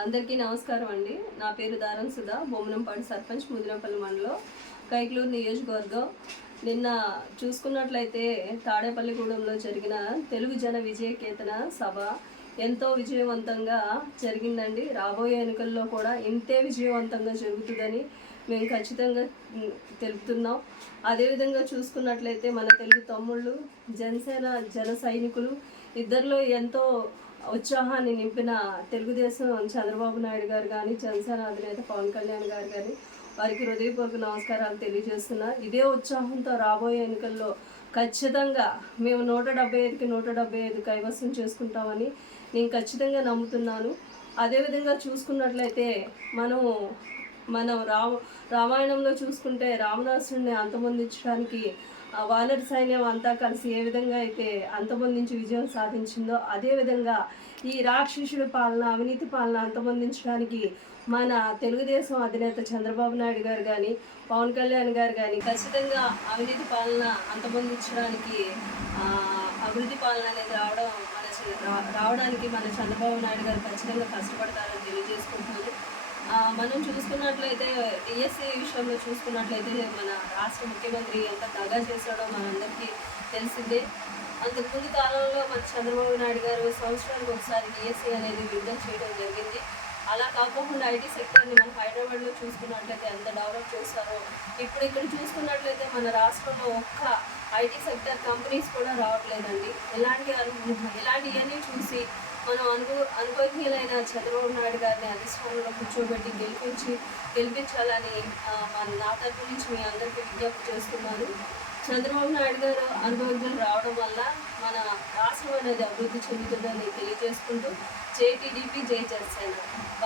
అందరికీ నమస్కారం అండి. నా పేరు దారం సుధా, బొమ్మనంపాడు సర్పంచ్, ముదినపల్లి మండలం, కైక్లూరు నియోజకవర్గం. నిన్న చూసుకున్నట్లయితే తాడేపల్లిగూడెంలో జరిగిన తెలుగు జన విజయకేతన సభ ఎంతో విజయవంతంగా జరిగిందండి. రాబోయే ఎన్నికల్లో కూడా ఇంతే విజయవంతంగా జరుగుతుందని మేము ఖచ్చితంగా తెలుపుతున్నాం. అదేవిధంగా చూసుకున్నట్లయితే మన తెలుగు తమ్ముళ్ళు, జనసేన జన సైనికులు ఇద్దరిలో ఎంతో ఉత్సాహాన్ని నింపిన తెలుగుదేశం చంద్రబాబు నాయుడు గారు కానీ, జనసేన అధినేత పవన్ కళ్యాణ్ గారు కానీ వారికి హృదయపూర్వక నమస్కారాలు తెలియజేస్తున్నా. ఇదే ఉత్సాహంతో రాబోయే ఎన్నికల్లో ఖచ్చితంగా మేము 175కి 175 కైవసం చేసుకుంటామని నేను ఖచ్చితంగా నమ్ముతున్నాను. అదేవిధంగా చూసుకున్నట్లయితే మనం రామాయణంలో చూసుకుంటే రావణాసురుడిని అంతమొందించడానికి వానర సైన్యం అంతా కలిసి ఏ విధంగా అయితే అంతమొందించి విజయం సాధించిందో, అదేవిధంగా ఈ రాక్షసుడి పాలన, అవినీతి పాలన అంతమొందించడానికి మన తెలుగుదేశం అధినేత చంద్రబాబు నాయుడు గారు కానీ, పవన్ కళ్యాణ్ గారు కానీ ఖచ్చితంగా అవినీతి పాలన అంతమొందించడానికి, అభివృద్ధి పాలన అనేది రావడానికి మన చంద్రబాబు నాయుడు గారు ఖచ్చితంగా కష్టపడతారని తెలియజేసుకుంటున్నాను. మనం చూసుకున్నట్లయితే డిఎస్సి విషయంలో చూసుకున్నట్లయితే మన రాష్ట్ర ముఖ్యమంత్రి ఎంత దగా చేశాడో మనందరికీ తెలిసిందే. అంతకుముందు కాలంలో మన చంద్రబాబు నాయుడు గారు సంవత్సరానికి ఒకసారి డిఎస్సి అనేది విడుదల చేయడం జరిగింది. అలా కాకుండా ఐటీ సెక్టర్ని మనం హైదరాబాద్లో చూసుకున్నట్లయితే ఎంత డెవలప్ చేస్తారో, ఇప్పుడు ఇక్కడ చూసుకున్నట్లయితే మన రాష్ట్రంలో ఒక్క ఐటీ సెక్టర్ కంపెనీస్ కూడా రావట్లేదండి. ఇలాంటివన్నీ చూసి మనం అనుభవజ్ఞులైన చంద్రబాబు నాయుడు గారిని అధిష్టానంలో కూర్చోబెట్టి గెలిపించాలని నా తరపు నుంచి మీ అందరికీ విజ్ఞప్తి చేస్తున్నాను. చంద్రబాబు నాయుడు గారు అనుభవజ్ఞులు రావడం వల్ల మన రాష్ట్రం అనేది అభివృద్ధి చెందుతుందని తెలియజేసుకుంటూ జై టీడీపీ, జై జనసేన.